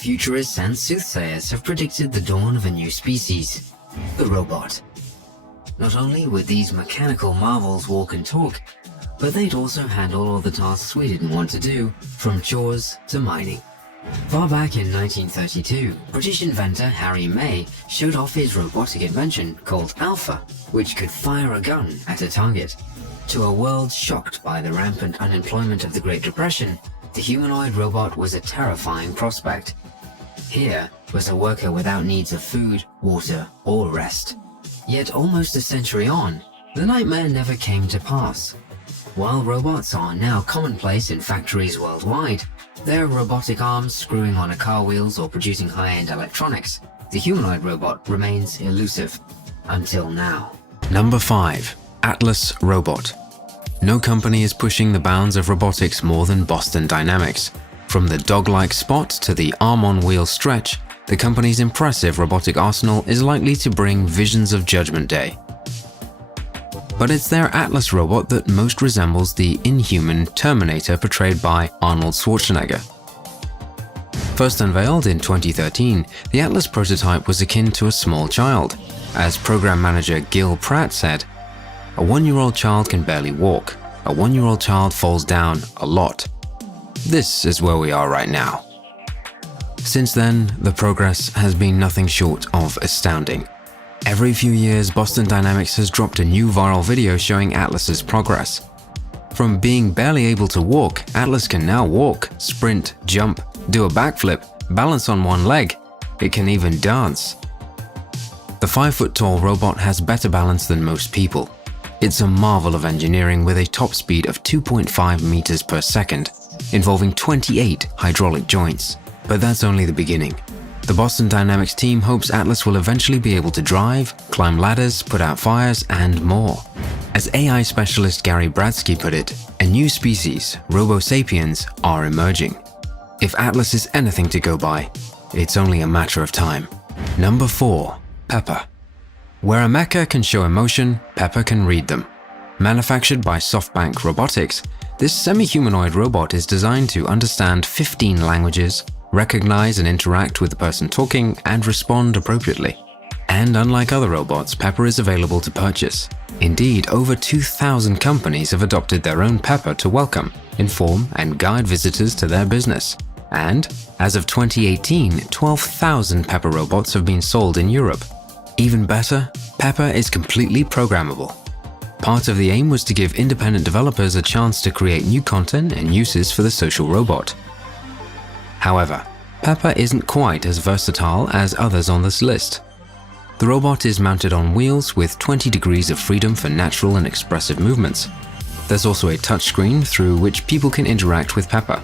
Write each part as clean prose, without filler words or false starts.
futurists and soothsayers have predicted the dawn of a new species, the robot. Not only would these mechanical marvels walk and talk, but they'd also handle all the tasks we didn't want to do, from chores to mining. Far back in 1932, British inventor Harry May showed off his robotic invention called Alpha, which could fire a gun at a target. To a world shocked by the rampant unemployment of the Great Depression, the humanoid robot was a terrifying prospect. Here was a worker without needs of food, water, or rest. Yet almost a century on, the nightmare never came to pass. While robots are now commonplace in factories worldwide, their robotic arms screwing on a car wheels or producing high-end electronics, the humanoid robot remains elusive. Until now. Number 5. Atlas Robot. No company is pushing the bounds of robotics more than Boston Dynamics. From the dog-like Spot to the arm-on-wheel Stretch, the company's impressive robotic arsenal is likely to bring visions of Judgment Day. But it's their Atlas robot that most resembles the inhuman Terminator portrayed by Arnold Schwarzenegger. First unveiled in 2013, the Atlas prototype was akin to a small child. As program manager Gil Pratt said, "A 1-year-old child can barely walk. A 1-year-old child falls down a lot." This is where we are right now. Since then, the progress has been nothing short of astounding. Every few years, Boston Dynamics has dropped a new viral video showing Atlas's progress. From being barely able to walk, Atlas can now walk, sprint, jump, do a backflip, balance on one leg. It can even dance. The 5-foot-tall robot has better balance than most people. It's a marvel of engineering with a top speed of 2.5 meters per second, involving 28 hydraulic joints. But that's only the beginning. The Boston Dynamics team hopes Atlas will eventually be able to drive, climb ladders, put out fires, and more. As AI specialist Gary Bradsky put it, a new species, Robo Sapiens, are emerging. If Atlas is anything to go by, it's only a matter of time. Number 4. Pepper. Where a mecha can show emotion, Pepper can read them. Manufactured by SoftBank Robotics, this semi-humanoid robot is designed to understand 15 languages, recognize and interact with the person talking, and respond appropriately. And unlike other robots, Pepper is available to purchase. Indeed, over 2,000 companies have adopted their own Pepper to welcome, inform, and guide visitors to their business. And, as of 2018, 12,000 Pepper robots have been sold in Europe. Even better, Pepper is completely programmable. Part of the aim was to give independent developers a chance to create new content and uses for the social robot. However, Pepper isn't quite as versatile as others on this list. The robot is mounted on wheels with 20 degrees of freedom for natural and expressive movements. There's also a touchscreen through which people can interact with Pepper.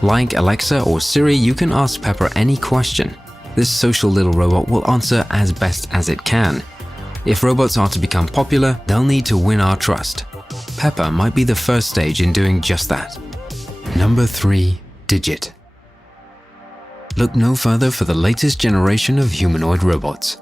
Like Alexa or Siri, you can ask Pepper any question. This social little robot will answer as best as it can. If robots are to become popular, they'll need to win our trust. Pepper might be the first stage in doing just that. Number 3. Digit. Look no further for the latest generation of humanoid robots.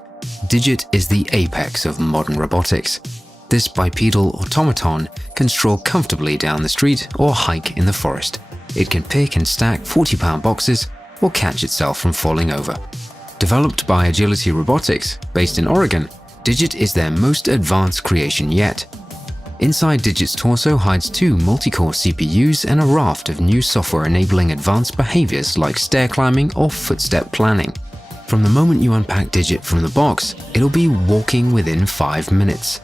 Digit is the apex of modern robotics. This bipedal automaton can stroll comfortably down the street or hike in the forest. It can pick and stack 40-pound boxes or catch itself from falling over. Developed by Agility Robotics, based in Oregon, Digit is their most advanced creation yet. Inside Digit's torso hides 2 multi-core CPUs and a raft of new software enabling advanced behaviors like stair climbing or footstep planning. From the moment you unpack Digit from the box, it'll be walking within 5 minutes.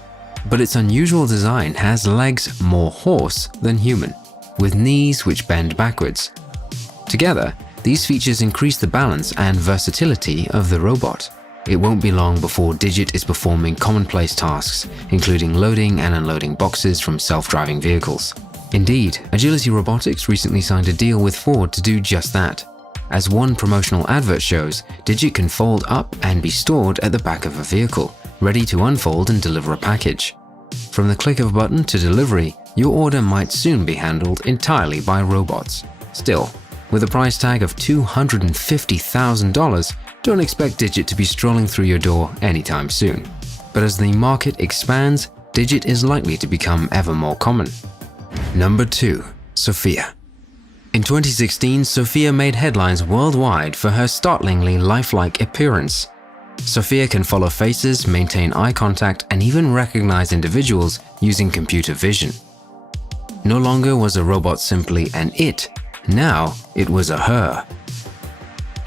But its unusual design has legs more horse than human, with knees which bend backwards. Together, these features increase the balance and versatility of the robot. It won't be long before Digit is performing commonplace tasks, including loading and unloading boxes from self-driving vehicles. Indeed, Agility Robotics recently signed a deal with Ford to do just that. As one promotional advert shows, Digit can fold up and be stored at the back of a vehicle, ready to unfold and deliver a package. From the click of a button to delivery, your order might soon be handled entirely by robots. Still, with a price tag of $250,000, don't expect Digit to be strolling through your door anytime soon. But as the market expands, Digit is likely to become ever more common. Number 2. Sophia. In 2016, Sophia made headlines worldwide for her startlingly lifelike appearance. Sophia can follow faces, maintain eye contact, and even recognize individuals using computer vision. No longer was a robot simply an it, now it was a her.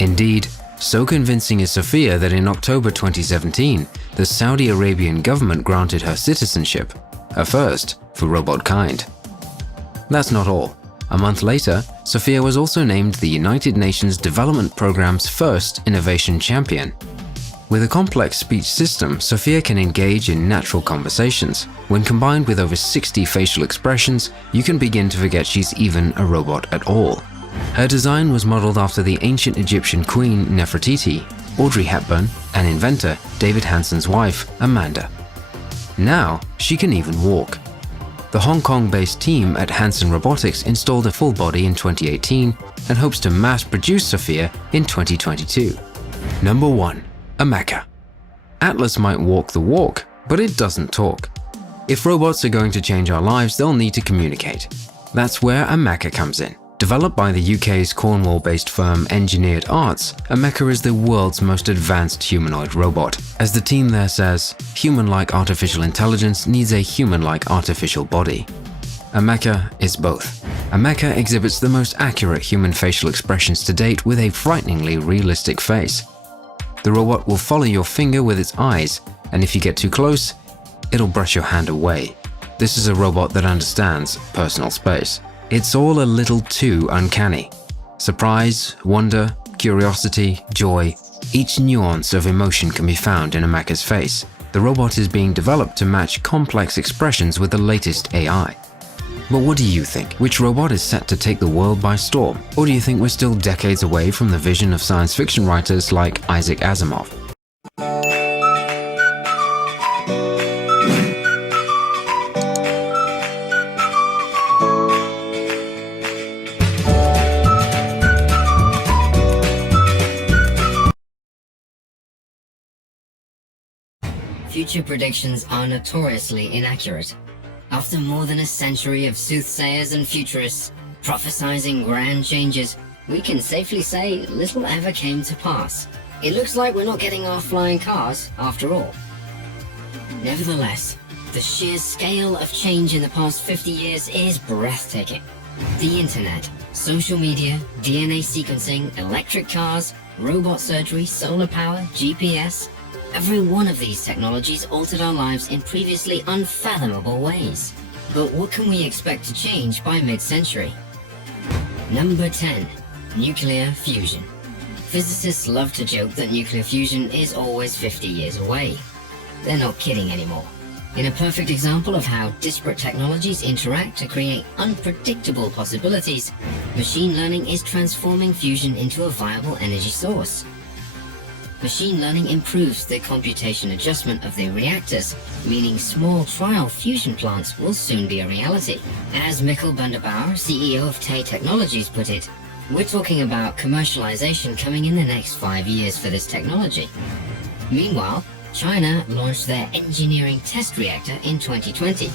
Indeed, so convincing is Sophia that in October 2017, the Saudi Arabian government granted her citizenship, a first for robot kind. That's not all. A month later, Sophia was also named the United Nations Development Programme's first innovation champion. With a complex speech system, Sophia can engage in natural conversations. When combined with over 60 facial expressions, you can begin to forget she's even a robot at all. Her design was modeled after the ancient Egyptian queen Nefertiti, Audrey Hepburn, and inventor David Hanson's wife, Amanda. Now, she can even walk. The Hong Kong-based team at Hanson Robotics installed a full body in 2018 and hopes to mass-produce Sophia in 2022. Number 1. A mecha. Atlas might walk the walk, but it doesn't talk. If robots are going to change our lives, they'll need to communicate. That's where a mecha comes in. Developed by the UK's Cornwall-based firm Engineered Arts, a mecha is the world's most advanced humanoid robot. As the team there says, human-like artificial intelligence needs a human-like artificial body. A mecha is both. A mecha exhibits the most accurate human facial expressions to date with a frighteningly realistic face. The robot will follow your finger with its eyes, and if you get too close, it'll brush your hand away. This is a robot that understands personal space. It's all a little too uncanny. Surprise, wonder, curiosity, joy, each nuance of emotion can be found in a mecha's face. The robot is being developed to match complex expressions with the latest AI. But what do you think? Which robot is set to take the world by storm? Or do you think we're still decades away from the vision of science fiction writers like Isaac Asimov? Future predictions are notoriously inaccurate. After more than a century of soothsayers and futurists prophesizing grand changes, we can safely say little ever came to pass. It looks like we're not getting our flying cars after all. Nevertheless, the sheer scale of change in the past 50 years is breathtaking. The internet, social media, DNA sequencing, electric cars, robot surgery, solar power, GPS, every one of these technologies altered our lives in previously unfathomable ways. But what can we expect to change by mid-century? Number 10. Nuclear fusion. Physicists love to joke that nuclear fusion is always 50 years away. They're not kidding anymore. In a perfect example of how disparate technologies interact to create unpredictable possibilities, machine learning is transforming fusion into a viable energy source. Machine learning improves the computation adjustment of the reactors, meaning small trial fusion plants will soon be a reality. As Mikkel Bunderbauer, CEO of TAE Technologies, put it, we're talking about commercialization coming in the next 5 years for this technology. Meanwhile, China launched their engineering test reactor in 2020.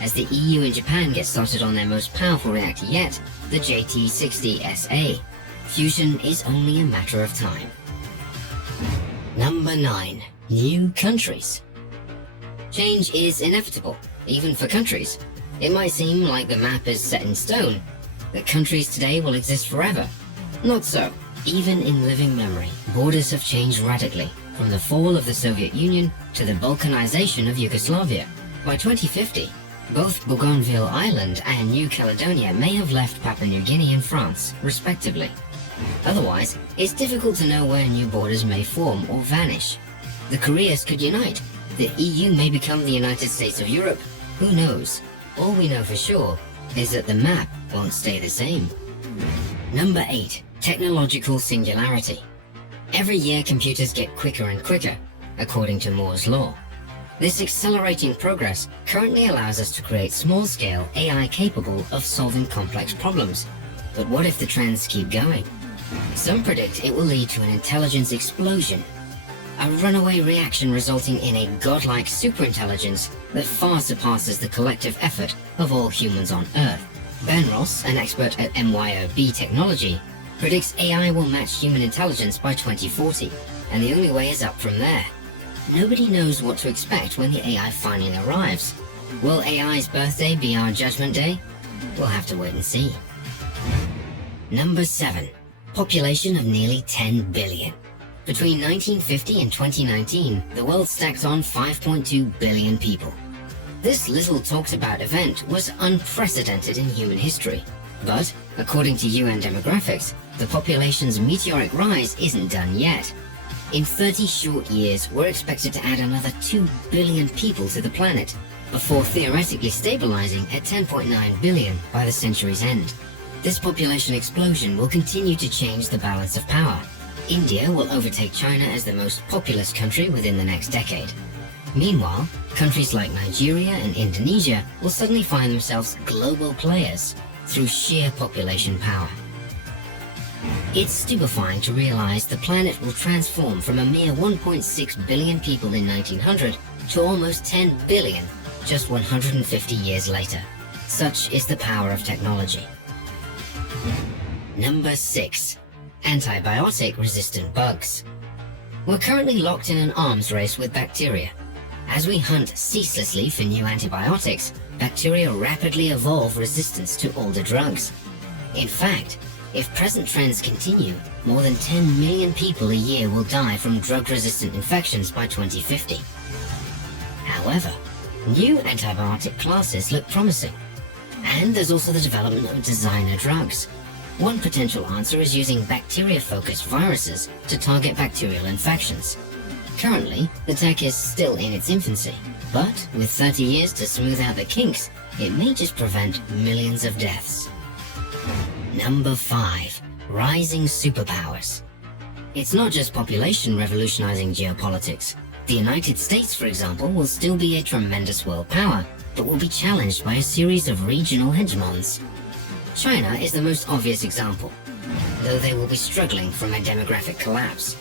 As the EU and Japan get started on their most powerful reactor yet, the JT60SA. Fusion is only a matter of time. Number 9. New countries. Change is inevitable, even for countries. It might seem like the map is set in stone, that countries today will exist forever. Not so. Even in living memory, borders have changed radically, from the fall of the Soviet Union to the Balkanization of Yugoslavia. By 2050, both Bougainville Island and New Caledonia may have left Papua New Guinea and France, respectively. Otherwise, it's difficult to know where new borders may form or vanish. The Koreas could unite. The EU may become the United States of Europe. Who knows? All we know for sure is that the map won't stay the same. Number 8. Technological singularity. Every year computers get quicker and quicker, according to Moore's law. This accelerating progress currently allows us to create small-scale AI capable of solving complex problems. But what if the trends keep going? Some predict it will lead to an intelligence explosion, a runaway reaction resulting in a godlike superintelligence that far surpasses the collective effort of all humans on Earth. Ben Ross, an expert at MYOB Technology, predicts AI will match human intelligence by 2040, and the only way is up from there. Nobody knows what to expect when the AI finally arrives. Will AI's birthday be our judgment day? We'll have to wait and see. Number 7. Population of nearly 10 billion. Between 1950 and 2019, the world stacked on 5.2 billion people. This little talked about event was unprecedented in human history. But, according to UN demographics, the population's meteoric rise isn't done yet. In 30 short years, we're expected to add another 2 billion people to the planet, before theoretically stabilizing at 10.9 billion by the century's end. This population explosion will continue to change the balance of power. India will overtake China as the most populous country within the next decade. Meanwhile, countries like Nigeria and Indonesia will suddenly find themselves global players through sheer population power. It's stupefying to realize the planet will transform from a mere 1.6 billion people in 1900 to almost 10 billion just 150 years later. Such is the power of technology. Number 6. Antibiotic-resistant bugs. We're currently locked in an arms race with bacteria. As we hunt ceaselessly for new antibiotics, bacteria rapidly evolve resistance to older drugs. In fact, if present trends continue, more than 10 million people a year will die from drug-resistant infections by 2050. However, new antibiotic classes look promising. And there's also the development of designer drugs. One potential answer is using bacteria-focused viruses to target bacterial infections. Currently, the tech is still in its infancy, but with 30 years to smooth out the kinks, it may just prevent millions of deaths. Number 5. Rising superpowers. It's not just population revolutionizing geopolitics. The United States, for example, will still be a tremendous world power, but will be challenged by a series of regional hegemons. China is the most obvious example, though they will be struggling from a demographic collapse.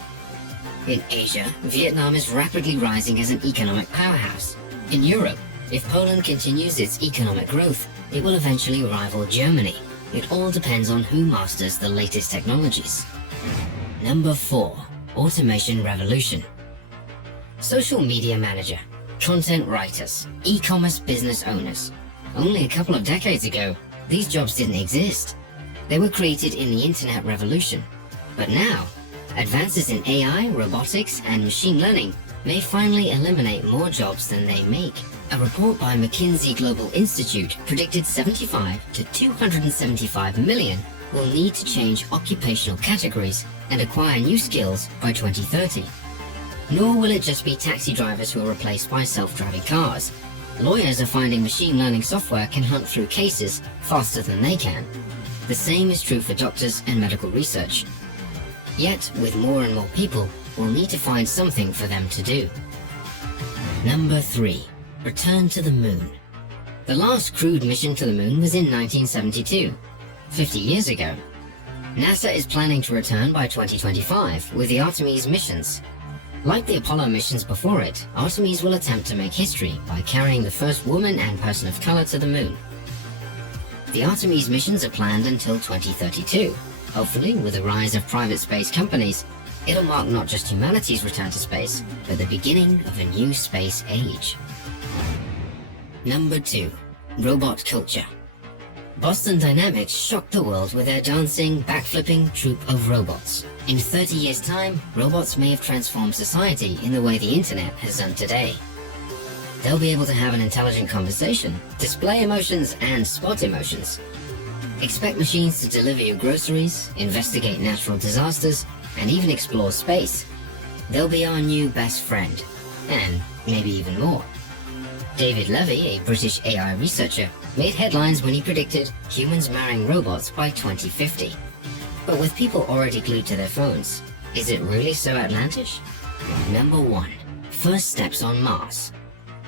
In Asia, Vietnam is rapidly rising as an economic powerhouse. In Europe, if Poland continues its economic growth, it will eventually rival Germany. It all depends on who masters the latest technologies. Number 4. Automation revolution. Social media manager, content writers, e-commerce business owners. Only a couple of decades ago, these jobs didn't exist. They were created in the internet revolution. But now, advances in AI, robotics, and machine learning may finally eliminate more jobs than they make. A report by McKinsey Global Institute predicted 75 to 275 million will need to change occupational categories and acquire new skills by 2030. Nor will it just be taxi drivers who are replaced by self-driving cars. Lawyers are finding machine learning software can hunt through cases faster than they can. The same is true for doctors and medical research. Yet, with more and more people, we'll need to find something for them to do. Number 3. Return to the moon. The last crewed mission to the moon was in 1972, 50 years ago. NASA is planning to return by 2025 with the Artemis missions. Like the Apollo missions before it, Artemis will attempt to make history by carrying the first woman and person of color to the moon. The Artemis missions are planned until 2032. Hopefully, with the rise of private space companies, it'll mark not just humanity's return to space, but the beginning of a new space age. Number 2. Robot culture. Boston Dynamics shocked the world with their dancing, backflipping troupe of robots. In 30 years' time, robots may have transformed society in the way the internet has done today. They'll be able to have an intelligent conversation, display emotions, and spot emotions. Expect machines to deliver your groceries, investigate natural disasters, and even explore space. They'll be our new best friend, and maybe even more. David Levy, a British AI researcher, made headlines when he predicted humans marrying robots by 2050. But with people already glued to their phones, is it really so outlandish? Number 1. First steps on Mars.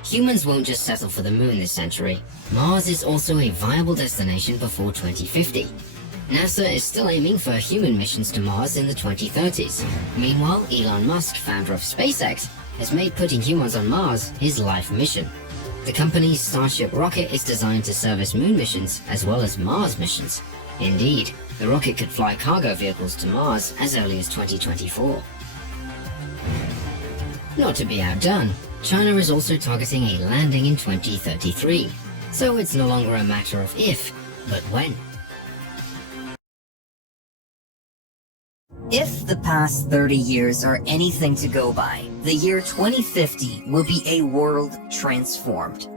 Humans won't just settle for the moon this century. Mars is also a viable destination before 2050. NASA is still aiming for human missions to Mars in the 2030s. Meanwhile, Elon Musk, founder of SpaceX, has made putting humans on Mars his life mission. The company's Starship rocket is designed to service moon missions as well as Mars missions. Indeed, the rocket could fly cargo vehicles to Mars as early as 2024. Not to be outdone, China is also targeting a landing in 2033, so it's no longer a matter of if, but when. If the past 30 years are anything to go by, the year 2050 will be a world transformed.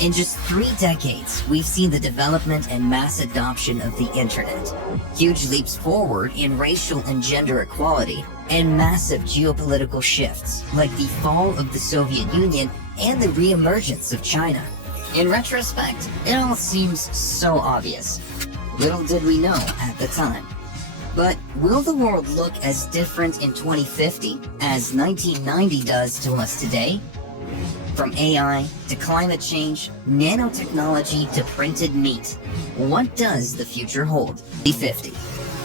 In just 3 decades, we've seen the development and mass adoption of the internet, huge leaps forward in racial and gender equality, and massive geopolitical shifts like the fall of the Soviet Union and the re-emergence of China. In retrospect, it all seems so obvious. Little did we know at the time. But will the world look as different in 2050 as 1990 does to us today? From AI to climate change, nanotechnology to printed meat, what does the future hold? 2050.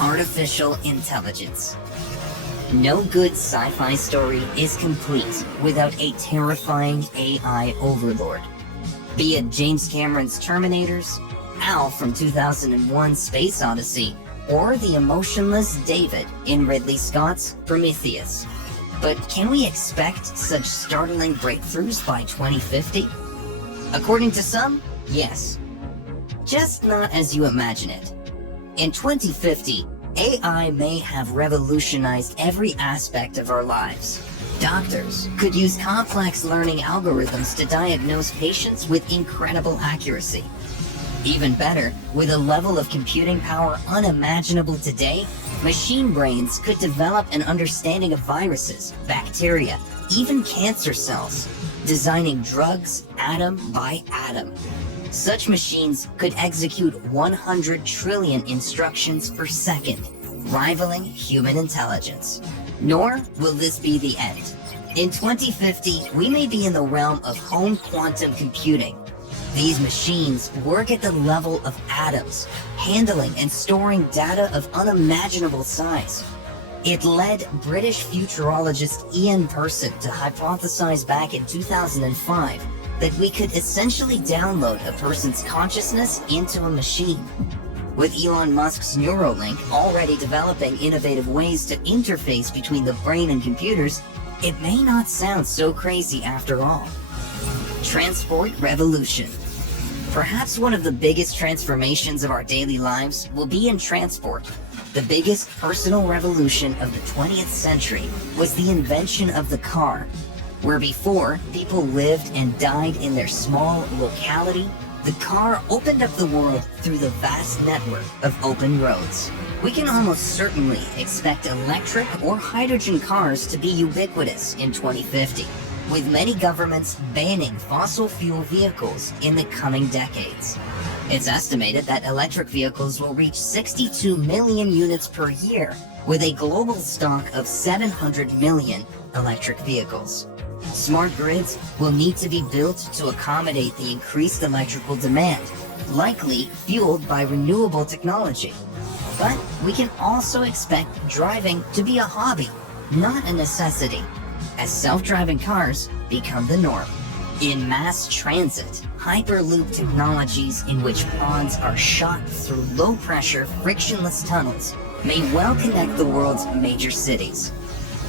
Artificial intelligence. No good sci-fi story is complete without a terrifying AI overlord. Be it James Cameron's Terminators, Al from 2001's Space Odyssey, or the emotionless David in Ridley Scott's Prometheus. But can we expect such startling breakthroughs by 2050? According to some, yes. Just not as you imagine it. In 2050, AI may have revolutionized every aspect of our lives. Doctors could use complex learning algorithms to diagnose patients with incredible accuracy. Even better, with a level of computing power unimaginable today, machine brains could develop an understanding of viruses, bacteria, even cancer cells, designing drugs atom by atom. Such machines could execute 100 trillion instructions per second, rivaling human intelligence. Nor will this be the end. In 2050, we may be in the realm of home quantum computing. These machines work at the level of atoms, handling and storing data of unimaginable size. It led British futurologist Ian Person to hypothesize back in 2005 that we could essentially download a person's consciousness into a machine. With Elon Musk's Neuralink already developing innovative ways to interface between the brain and computers, it may not sound so crazy after all. Transport revolution. Perhaps one of the biggest transformations of our daily lives will be in transport. The biggest personal revolution of the 20th century was the invention of the car. Where before people lived and died in their small locality, the car opened up the world through the vast network of open roads. We can almost certainly expect electric or hydrogen cars to be ubiquitous in 2050. with many governments banning fossil fuel vehicles in the coming decades. It's estimated that electric vehicles will reach 62 million units per year, with a global stock of 700 million electric vehicles. Smart grids will need to be built to accommodate the increased electrical demand, likely fueled by renewable technology. But we can also expect driving to be a hobby, not a necessity, as self-driving cars become the norm. In mass transit, Hyperloop technologies in which pods are shot through low-pressure, frictionless tunnels may well connect the world's major cities.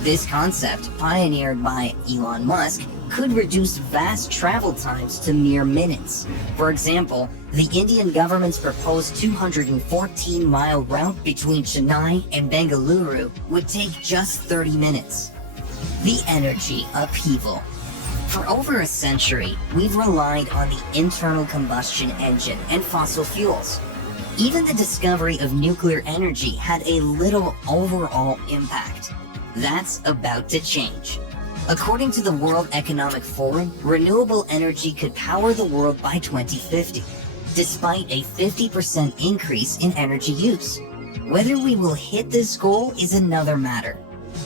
This concept, pioneered by Elon Musk, could reduce vast travel times to mere minutes. For example, the Indian government's proposed 214-mile route between Chennai and Bengaluru would take just 30 minutes. The energy upheaval. For over a century, we've relied on the internal combustion engine and fossil fuels. Even the discovery of nuclear energy had a little overall impact. That's about to change. According to the World Economic Forum, renewable energy could power the world by 2050, despite a 50% increase in energy use. Whether we will hit this goal is another matter.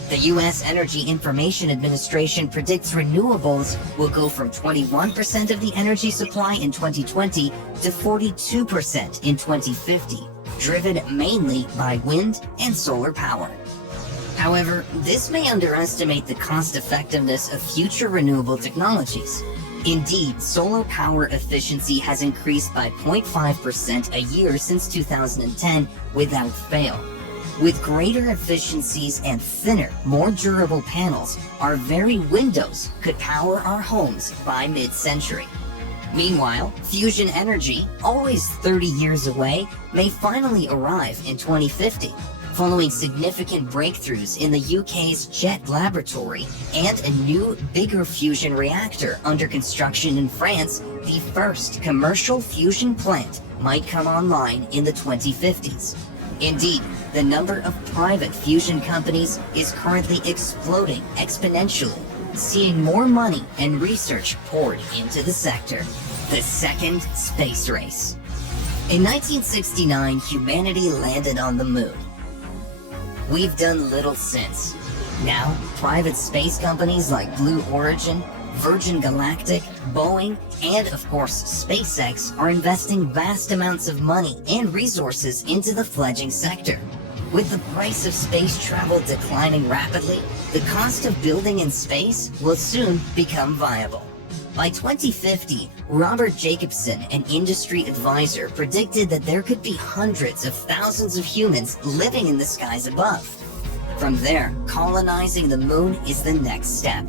The U.S. Energy Information Administration predicts renewables will go from 21% of the energy supply in 2020 to 42% in 2050, driven mainly by wind and solar power. However, this may underestimate the cost-effectiveness of future renewable technologies. Indeed, solar power efficiency has increased by 0.5% a year since 2010 without fail. With greater efficiencies and thinner, more durable panels, our very windows could power our homes by mid-century. Meanwhile, fusion energy, always 30 years away, may finally arrive in 2050, following significant breakthroughs in the UK's JET laboratory and a new, bigger fusion reactor under construction in France. The first commercial fusion plant might come online in the 2050s. Indeed, the number of private fusion companies is currently exploding exponentially, seeing more money and research poured into the sector. The second space race. In 1969, humanity landed on the moon. We've done little since. Now, private space companies like Blue Origin, Virgin Galactic, Boeing, and of course SpaceX are investing vast amounts of money and resources into the fledgling sector. With the price of space travel declining rapidly, the cost of building in space will soon become viable. By 2050, Robert Jacobson, an industry advisor, predicted that there could be hundreds of thousands of humans living in the skies above. From there, colonizing the moon is the next step.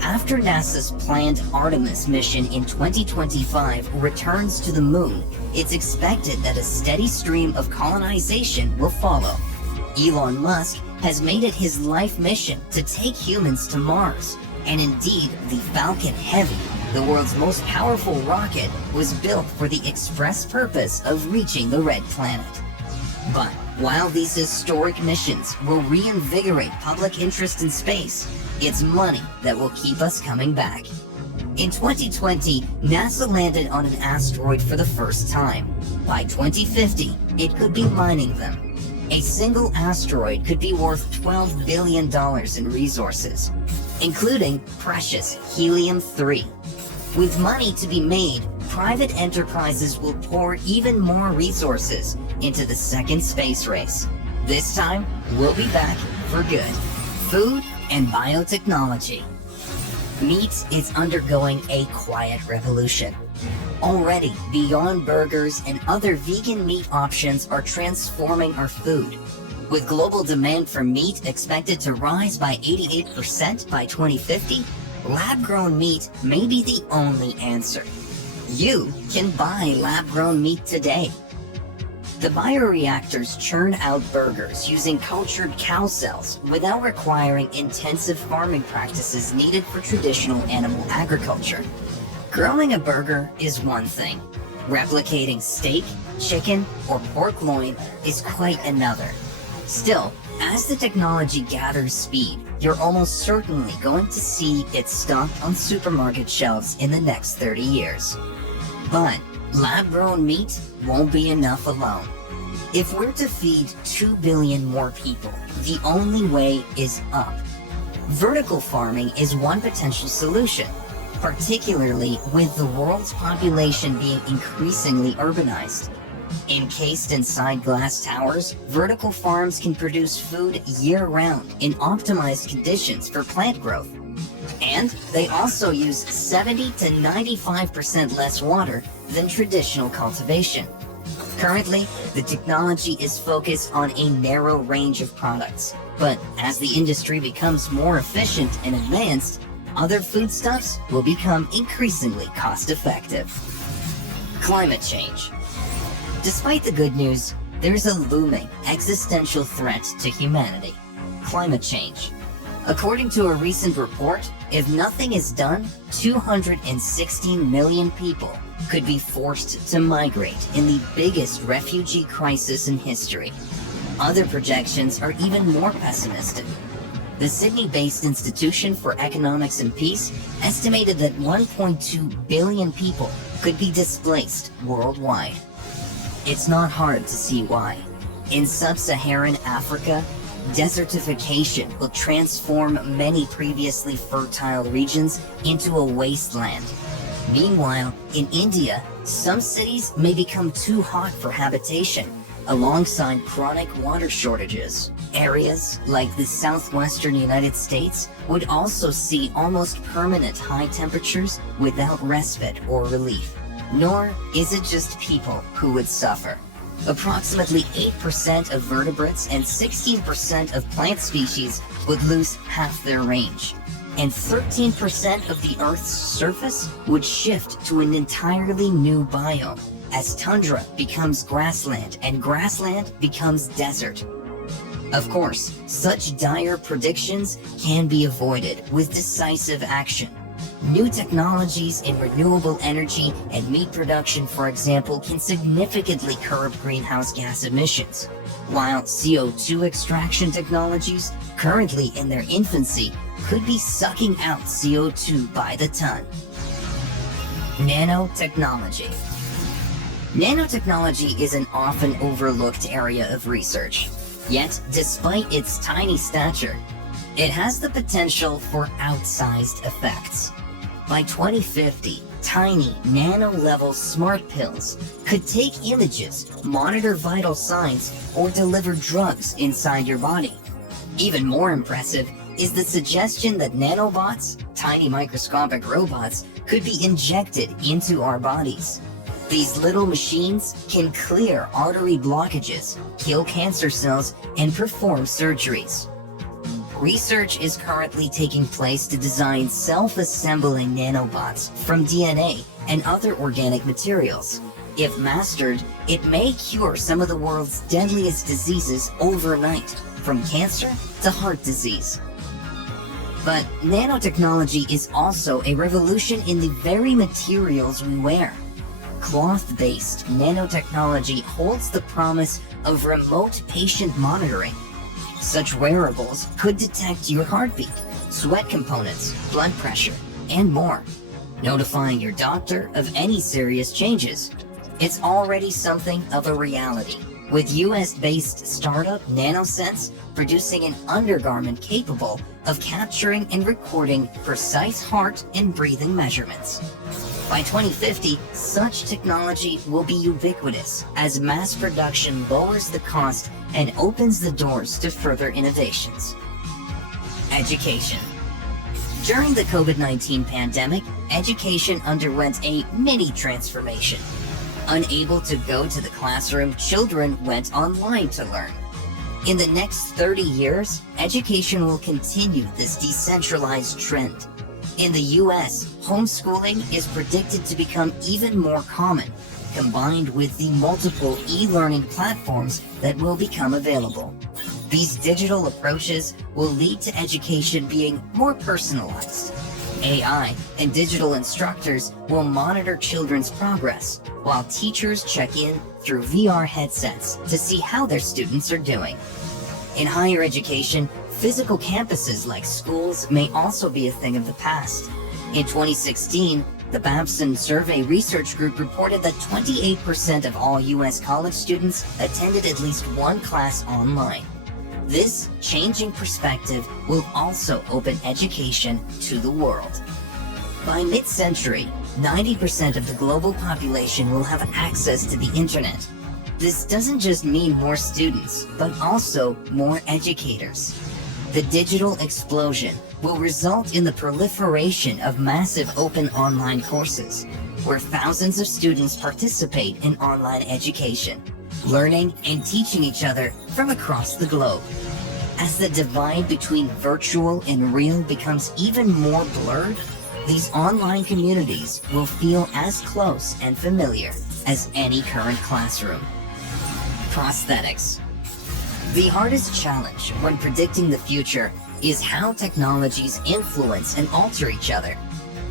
After NASA's planned Artemis mission in 2025 returns to the moon, it's expected that a steady stream of colonization will follow. Elon Musk has made it his life mission to take humans to Mars, and indeed, the Falcon Heavy, the world's most powerful rocket, was built for the express purpose of reaching the Red Planet. But while these historic missions will reinvigorate public interest in space, it's money that will keep us coming back. In 2020, NASA landed on an asteroid for the first time. By 2050, it could be mining them. A single asteroid could be worth $12 billion in resources, including precious helium-3. With money to be made, private enterprises will pour even more resources into the second space race. This time, we'll be back for good. Food and biotechnology. Meat is undergoing a quiet revolution. Already, Beyond Burgers and other vegan meat options are transforming our food. With global demand for meat expected to rise by 88% by 2050, lab-grown meat may be the only answer. You can buy lab-grown meat today. The bioreactors churn out burgers using cultured cow cells without requiring intensive farming practices needed for traditional animal agriculture. Growing a burger is one thing. Replicating steak, chicken, or pork loin is quite another. Still, as the technology gathers speed, you're almost certainly going to see it stocked on supermarket shelves in the next 30 years. But lab-grown meat won't be enough alone. If we're to feed 2 billion more people, the only way is up. Vertical farming is one potential solution, particularly with the world's population being increasingly urbanized. Encased inside glass towers, vertical farms can produce food year-round in optimized conditions for plant growth. And they also use 70 to 95% less water than traditional cultivation. Currently, the technology is focused on a narrow range of products, but as the industry becomes more efficient and advanced, other foodstuffs will become increasingly cost-effective. Climate change. Despite the good news, there's a looming existential threat to humanity: climate change. According to a recent report, if nothing is done, 216 million people could be forced to migrate in the biggest refugee crisis in history. Other projections are even more pessimistic. The Sydney-based Institution for Economics and Peace estimated that 1.2 billion people could be displaced worldwide. It's not hard to see why. In sub-Saharan Africa, desertification will transform many previously fertile regions into a wasteland. Meanwhile, in India, some cities may become too hot for habitation, alongside chronic water shortages. Areas like the southwestern United States would also see almost permanent high temperatures without respite or relief. Nor is it just people who would suffer. Approximately 8% of vertebrates and 16% of plant species would lose half their range. And 13% of the Earth's surface would shift to an entirely new biome, as tundra becomes grassland and grassland becomes desert. Of course, such dire predictions can be avoided with decisive action. New technologies in renewable energy and meat production, for example, can significantly curb greenhouse gas emissions, while CO2 extraction technologies, currently in their infancy, could be sucking out CO2 by the ton. Nanotechnology. Nanotechnology is an often overlooked area of research. Yet, despite its tiny stature, it has the potential for outsized effects. By 2050, tiny, nano-level smart pills could take images, monitor vital signs, or deliver drugs inside your body. Even more impressive is the suggestion that nanobots, tiny microscopic robots, could be injected into our bodies. These little machines can clear artery blockages, kill cancer cells, and perform surgeries. Research is currently taking place to design self-assembling nanobots from DNA and other organic materials. If mastered, it may cure some of the world's deadliest diseases overnight, from cancer to heart disease. But nanotechnology is also a revolution in the very materials we wear. Cloth-based nanotechnology holds the promise of remote patient monitoring. Such wearables could detect your heartbeat, sweat components, blood pressure, and more, notifying your doctor of any serious changes. It's already something of a reality, with US-based startup NanoSense producing an undergarment capable of capturing and recording precise heart and breathing measurements. By 2050, such technology will be ubiquitous as mass production lowers the cost and opens the doors to further innovations. Education. During the COVID-19 pandemic, education underwent a mini transformation. Unable to go to the classroom, children went online to learn. In the next 30 years, education will continue this decentralized trend. In the US, homeschooling is predicted to become even more common, combined with the multiple e-learning platforms that will become available. These digital approaches will lead to education being more personalized. AI and digital instructors will monitor children's progress, while teachers check in through VR headsets to see how their students are doing. In higher education, physical campuses like schools may also be a thing of the past. In 2016, the Babson Survey Research Group reported that 28% of all US college students attended at least one class online. This changing perspective will also open education to the world. By mid-century, 90% of the global population will have access to the internet. This doesn't just mean more students, but also more educators. The digital explosion will result in the proliferation of massive open online courses, where thousands of students participate in online education, learning and teaching each other from across the globe. As the divide between virtual and real becomes even more blurred, these online communities will feel as close and familiar as any current classroom. Prosthetics. The hardest challenge when predicting the future is how technologies influence and alter each other.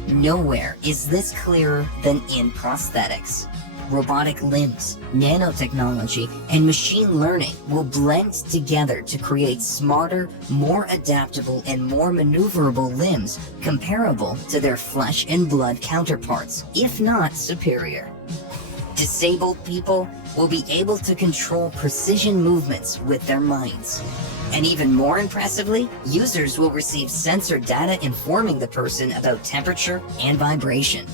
Nowhere is this clearer than in prosthetics. Robotic limbs, nanotechnology, and machine learning will blend together to create smarter, more adaptable, and more maneuverable limbs comparable to their flesh and blood counterparts, if not superior. Disabled people will be able to control precision movements with their minds. And even more impressively, users will receive sensor data informing the person about temperature and vibration.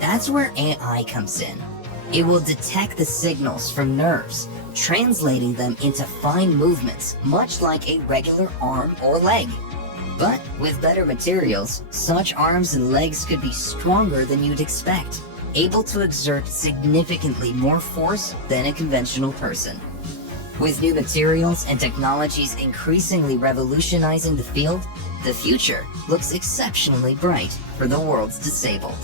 That's where AI comes in. It will detect the signals from nerves, translating them into fine movements, much like a regular arm or leg. But with better materials, such arms and legs could be stronger than you'd expect, able to exert significantly more force than a conventional person. With new materials and technologies increasingly revolutionizing the field, the future looks exceptionally bright for the world's disabled.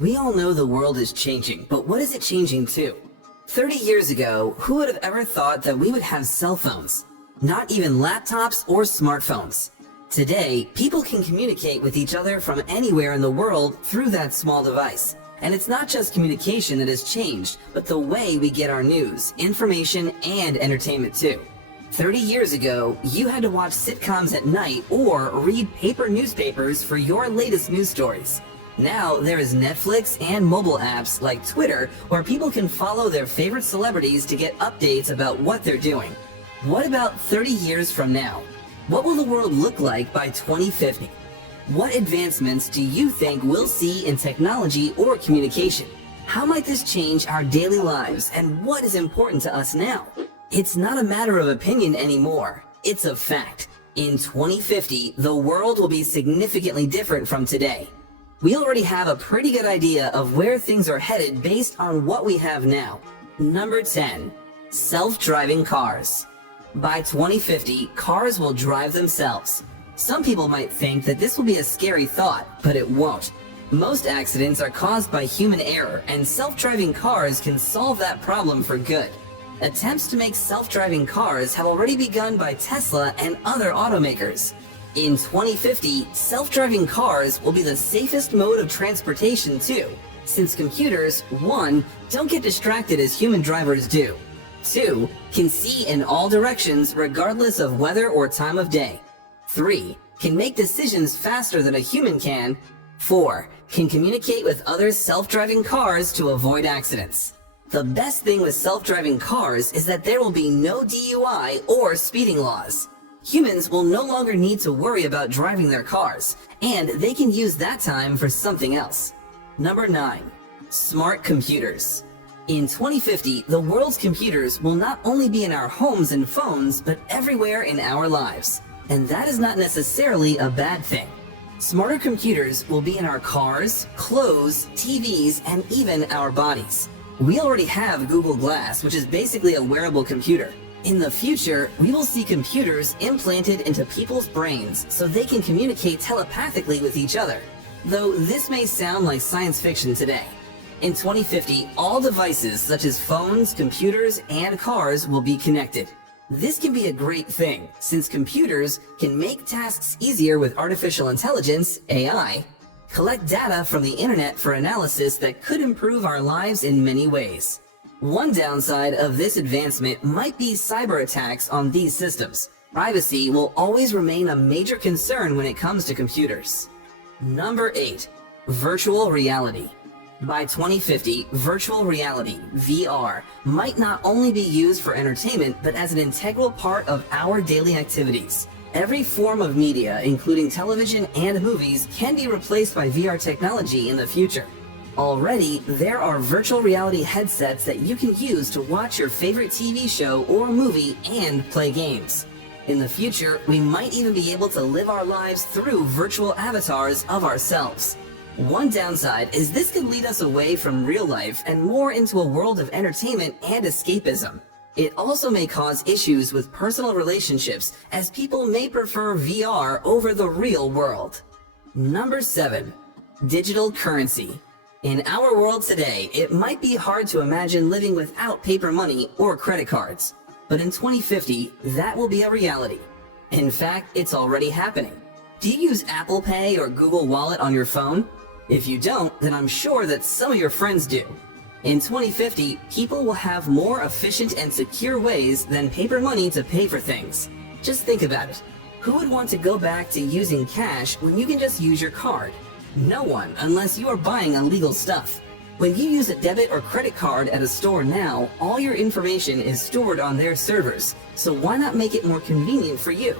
We all know the world is changing, but what is it changing to? 30 years ago, who would have ever thought that we would have cell phones? Not even laptops or smartphones. Today, people can communicate with each other from anywhere in the world through that small device. And it's not just communication that has changed, but the way we get our news, information, and entertainment too. 30 years ago, you had to watch sitcoms at night or read paper newspapers for your latest news stories. Now, there is Netflix and mobile apps like Twitter where people can follow their favorite celebrities to get updates about what they're doing. What about 30 years from now? What will the world look like by 2050? What advancements do you think we'll see in technology or communication? How might this change our daily lives, and what is important to us now? It's not a matter of opinion anymore. It's a fact. In 2050, the world will be significantly different from today. We already have a pretty good idea of where things are headed based on what we have now. Number 10. Self-driving cars. By 2050, cars will drive themselves. Some people might think that this will be a scary thought, but it won't. Most accidents are caused by human error, and self-driving cars can solve that problem for good. Attempts to make self-driving cars have already begun by Tesla and other automakers. In 2050, self-driving cars will be the safest mode of transportation too, since computers, 1, don't get distracted as human drivers do. 2, can see in all directions regardless of weather or time of day. 3, can make decisions faster than a human can. 4, can communicate with other self-driving cars to avoid accidents. The best thing with self-driving cars is that there will be no DUI or speeding laws. Humans will no longer need to worry about driving their cars, and they can use that time for something else. Number 9. Smart computers. In 2050, the world's computers will not only be in our homes and phones, but everywhere in our lives. And that is not necessarily a bad thing. Smarter computers will be in our cars, clothes, TVs, and even our bodies. We already have Google Glass, which is basically a wearable computer. In the future, we will see computers implanted into people's brains so they can communicate telepathically with each other. Though this may sound like science fiction today. In 2050, all devices such as phones, computers, and cars will be connected. This can be a great thing, since computers can make tasks easier with artificial intelligence, AI, collect data from the internet for analysis that could improve our lives in many ways. One downside of this advancement might be cyber attacks on these systems. Privacy will always remain a major concern when it comes to computers. Number 8. Virtual reality. By 2050, virtual reality, VR, might not only be used for entertainment, but as an integral part of our daily activities. Every form of media, including television and movies, can be replaced by VR technology in the future. Already, there are virtual reality headsets that you can use to watch your favorite TV show or movie and play games. In the future, we might even be able to live our lives through virtual avatars of ourselves. One downside is this could lead us away from real life and more into a world of entertainment and escapism. It also may cause issues with personal relationships, as people may prefer VR over the real world. Number 7. Digital currency. In our world today, it might be hard to imagine living without paper money or credit cards. But in 2050, that will be a reality. In fact, it's already happening. Do you use Apple Pay or Google Wallet on your phone? If you don't, then I'm sure that some of your friends do. In 2050, people will have more efficient and secure ways than paper money to pay for things. Just think about it. Who would want to go back to using cash when you can just use your card? No one, unless you are buying illegal stuff. When you use a debit or credit card at a store now, all your information is stored on their servers, so why not make it more convenient for you?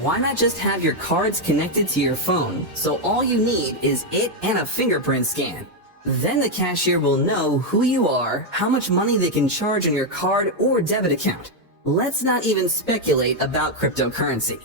Why not just have your cards connected to your phone, so all you need is it and a fingerprint scan? Then the cashier will know who you are, how much money they can charge on your card or debit account. Let's not even speculate about cryptocurrency.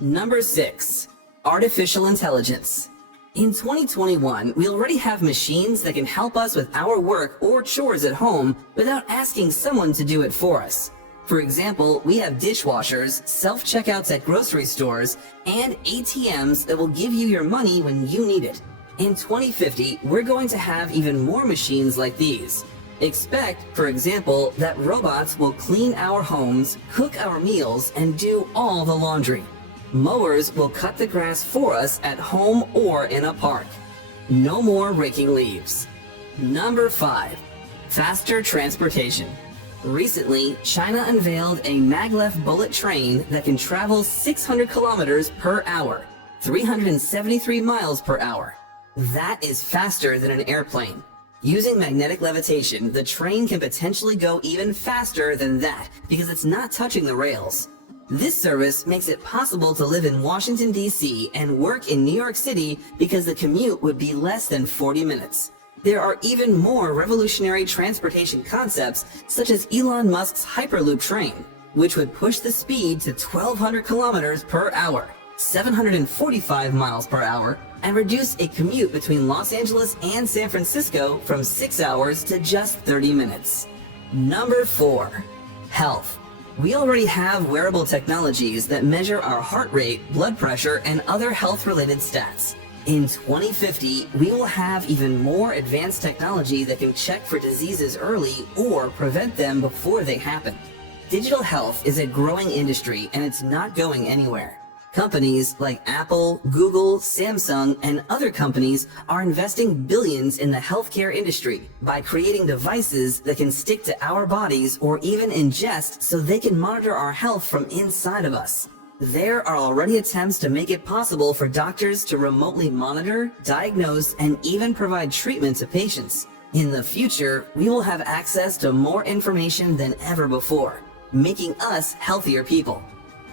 Number 6. Artificial intelligence. In 2021, we already have machines that can help us with our work or chores at home without asking someone to do it for us. For example, we have dishwashers, self-checkouts at grocery stores, and ATMs that will give you your money when you need it. In 2050, we're going to have even more machines like these. Expect, for example, that robots will clean our homes, cook our meals, and do all the laundry. Mowers will cut the grass for us at home or in a park. No more raking leaves. Number 5. Faster transportation. Recently, China unveiled a maglev bullet train that can travel 600 kilometers per hour, 373 miles per hour. That is faster than an airplane. Using magnetic levitation, the train can potentially go even faster than that because it's not touching the rails. This service makes it possible to live in Washington, D.C. and work in New York City because the commute would be less than 40 minutes. There are even more revolutionary transportation concepts, such as Elon Musk's Hyperloop train, which would push the speed to 1,200 kilometers per hour, 745 miles per hour, and reduce a commute between Los Angeles and San Francisco from 6 hours to just 30 minutes. Number 4. Health. We already have wearable technologies that measure our heart rate, blood pressure, and other health-related stats. In 2050, we will have even more advanced technology that can check for diseases early or prevent them before they happen. Digital health is a growing industry and it's not going anywhere. Companies like Apple, Google, Samsung, and other companies are investing billions in the healthcare industry by creating devices that can stick to our bodies or even ingest so they can monitor our health from inside of us. There are already attempts to make it possible for doctors to remotely monitor, diagnose, and even provide treatment to patients. In the future, we will have access to more information than ever before, making us healthier people.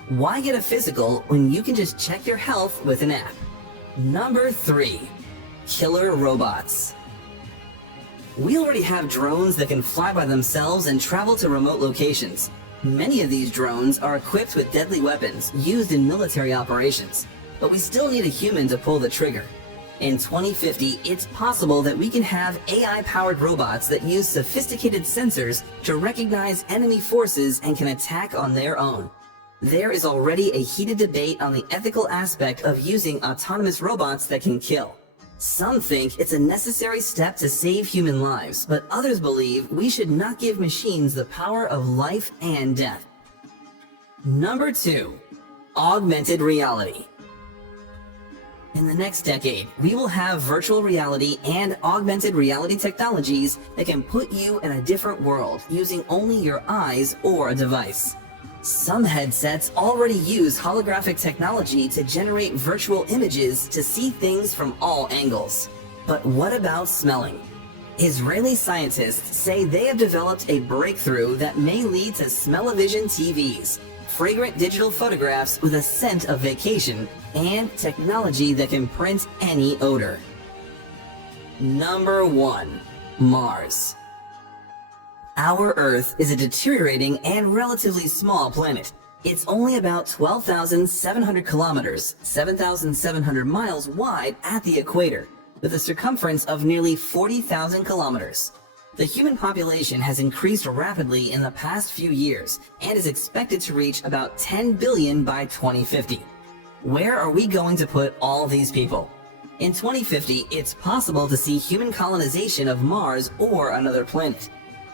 Why get a physical when you can just check your health with an app? Number 3. Killer robots. We already have drones that can fly by themselves and travel to remote locations. Many of these drones are equipped with deadly weapons used in military operations, but we still need a human to pull the trigger. In 2050, it's possible that we can have AI-powered robots that use sophisticated sensors to recognize enemy forces and can attack on their own. There is already a heated debate on the ethical aspect of using autonomous robots that can kill. Some think it's a necessary step to save human lives, but others believe we should not give machines the power of life and death. Number 2. Augmented reality. In the next decade, we will have virtual reality and augmented reality technologies that can put you in a different world using only your eyes or a device. Some headsets already use holographic technology to generate virtual images to see things from all angles. But what about smelling? Israeli scientists say they have developed a breakthrough that may lead to smell-o-vision TVs, fragrant digital photographs with a scent of vacation, and technology that can print any odor. Number 1. Mars. Our Earth is a deteriorating and relatively small planet. It's only about 12,700 kilometers, 7,700 miles wide at the equator, with a circumference of nearly 40,000 kilometers. The human population has increased rapidly in the past few years and is expected to reach about 10 billion by 2050. Where are we going to put all these people? In 2050, it's possible to see human colonization of Mars or another planet.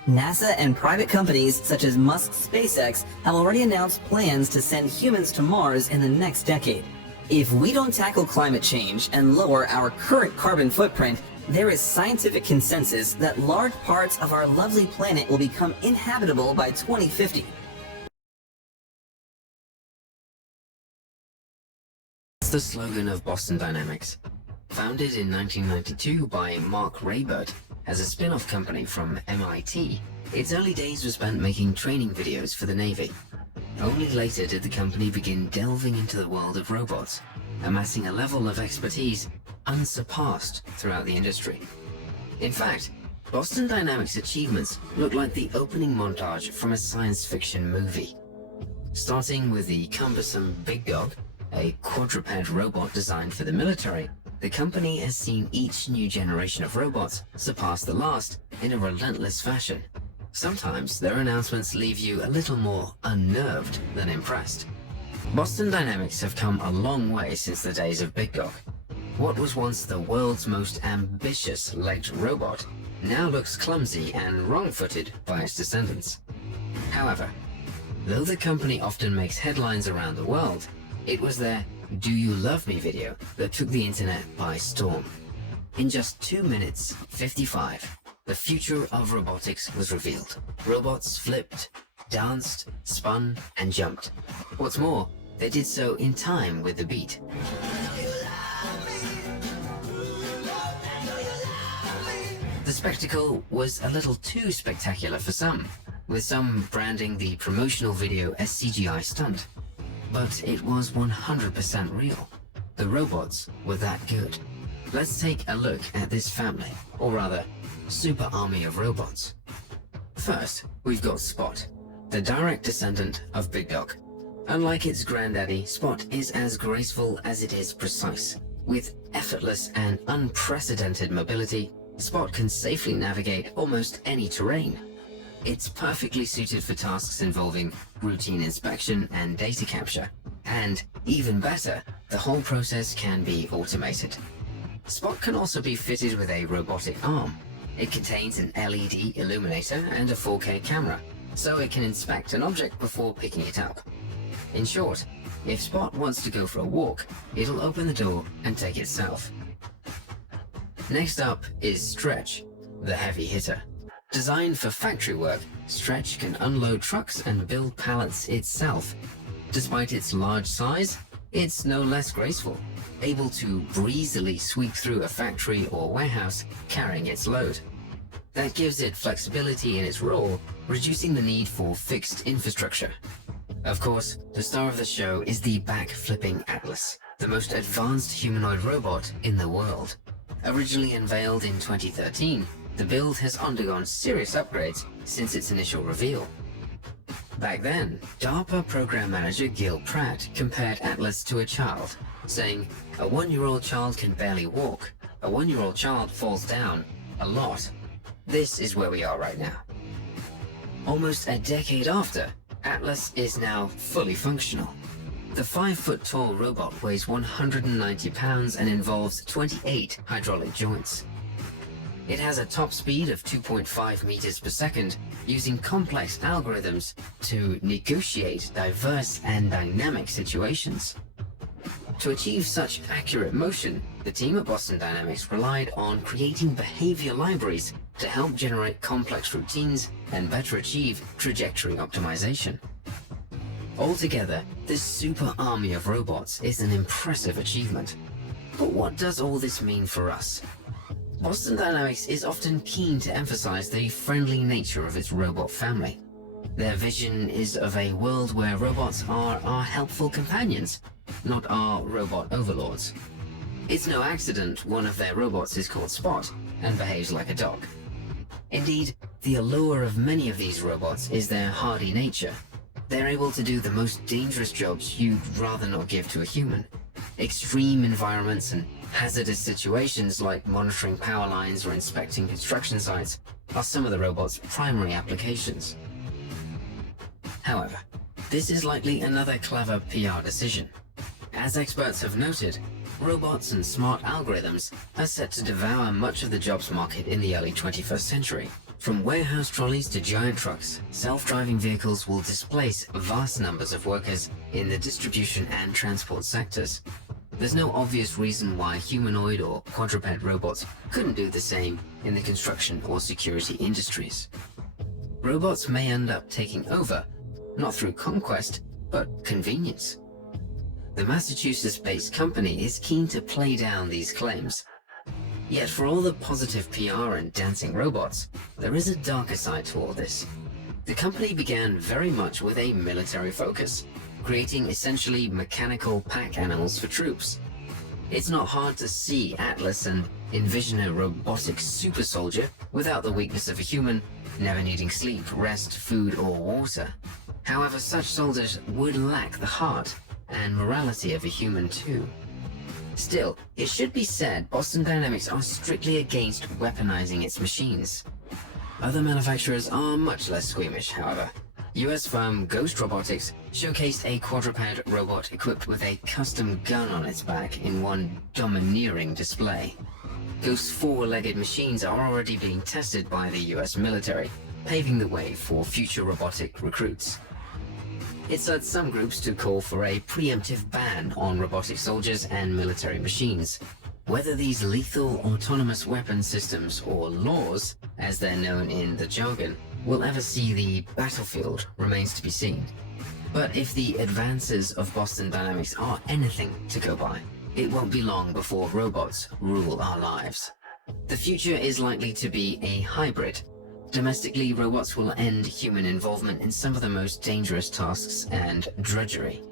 NASA and private companies such as Musk's SpaceX have already announced plans to send humans to Mars in the next decade. If we don't tackle climate change and lower our current carbon footprint, there is scientific consensus that large parts of our lovely planet will become inhabitable by 2050. That's the slogan of Boston Dynamics. Founded in 1992 by Mark Raybert, as a spin-off company from MIT, its early days were spent making training videos for the Navy. Only later did the company begin delving into the world of robots, amassing a level of expertise unsurpassed throughout the industry. In fact, Boston Dynamics' achievements look like the opening montage from a science fiction movie. Starting with the cumbersome Big Dog, a quadruped robot designed for the military, the company has seen each new generation of robots surpass the last in a relentless fashion. Sometimes their announcements leave you a little more unnerved than impressed. Boston Dynamics have come a long way since the days of Big Dog. What was once the world's most ambitious legged robot now looks clumsy and wrong-footed by its descendants. However, though the company often makes headlines around the world, it was their "Do You Love Me" video that took the internet by storm. In just 2 minutes 55, the future of robotics was revealed. Robots flipped, danced, spun, and jumped. What's more, they did so in time with the beat. The spectacle was a little too spectacular for some, with some branding the promotional video a CGI stunt. But it was 100% real. The robots were that good. Let's take a look at this family, or rather, super army of robots. First, we've got Spot, the direct descendant of Big Dog. Unlike its granddaddy, Spot is as graceful as it is precise. With effortless and unprecedented mobility, Spot can safely navigate almost any terrain. It's perfectly suited for tasks involving routine inspection and data capture. And, even better, the whole process can be automated. Spot can also be fitted with a robotic arm. It contains an LED illuminator and a 4K camera, so it can inspect an object before picking it up. In short, if Spot wants to go for a walk, it'll open the door and take itself. Next up is Stretch, the heavy hitter. Designed for factory work, Stretch can unload trucks and build pallets itself. Despite its large size, it's no less graceful, able to breezily sweep through a factory or warehouse carrying its load. That gives it flexibility in its role, reducing the need for fixed infrastructure. Of course, the star of the show is the back-flipping Atlas, the most advanced humanoid robot in the world. Originally unveiled in 2013, the build has undergone serious upgrades since its initial reveal. Back then, DARPA program manager Gil Pratt compared Atlas to a child, saying, "A 1-year-old child can barely walk. A 1-year-old child falls down a lot." This is where we are right now. Almost a decade after, Atlas is now fully functional. The 5-foot-tall robot weighs 190 pounds and involves 28 hydraulic joints. It has a top speed of 2.5 meters per second, using complex algorithms to negotiate diverse and dynamic situations. To achieve such accurate motion, the team at Boston Dynamics relied on creating behavior libraries to help generate complex routines and better achieve trajectory optimization. Altogether, this super army of robots is an impressive achievement. But what does all this mean for us? Boston Dynamics is often keen to emphasize the friendly nature of its robot family. Their vision is of a world where robots are our helpful companions, not our robot overlords. It's no accident one of their robots is called Spot and behaves like a dog. Indeed, the allure of many of these robots is their hardy nature. They're able to do the most dangerous jobs you'd rather not give to a human. Extreme environments and hazardous situations like monitoring power lines or inspecting construction sites are some of the robot's primary applications. However, this is likely another clever PR decision. As experts have noted, robots and smart algorithms are set to devour much of the jobs market in the early 21st century. From warehouse trolleys to giant trucks, self-driving vehicles will displace vast numbers of workers in the distribution and transport sectors. There's no obvious reason why humanoid or quadruped robots couldn't do the same in the construction or security industries. Robots may end up taking over, not through conquest, but convenience. The Massachusetts-based company is keen to play down these claims. Yet for all the positive PR and dancing robots, there is a darker side to all this. The company began very much with a military focus, creating essentially mechanical pack animals for troops. It's not hard to see Atlas and envision a robotic super soldier without the weakness of a human, never needing sleep, rest, food, or water. However, such soldiers would lack the heart and morality of a human too. Still, it should be said Boston Dynamics are strictly against weaponizing its machines. Other manufacturers are much less squeamish, however. US firm Ghost Robotics showcased a quadruped robot equipped with a custom gun on its back in one domineering display. Ghost's four-legged machines are already being tested by the US military, paving the way for future robotic recruits. It's led some groups to call for a preemptive ban on robotic soldiers and military machines. Whether these lethal autonomous weapon systems, or laws, as they're known in the jargon, will ever see the battlefield remains to be seen. But if the advances of Boston Dynamics are anything to go by, it won't be long before robots rule our lives. The future is likely to be a hybrid. Domestically, robots will end human involvement in some of the most dangerous tasks and drudgery.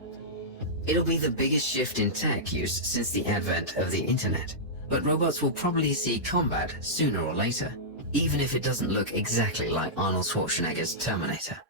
It'll be the biggest shift in tech use since the advent of the internet, but robots will probably see combat sooner or later, even if it doesn't look exactly like Arnold Schwarzenegger's Terminator.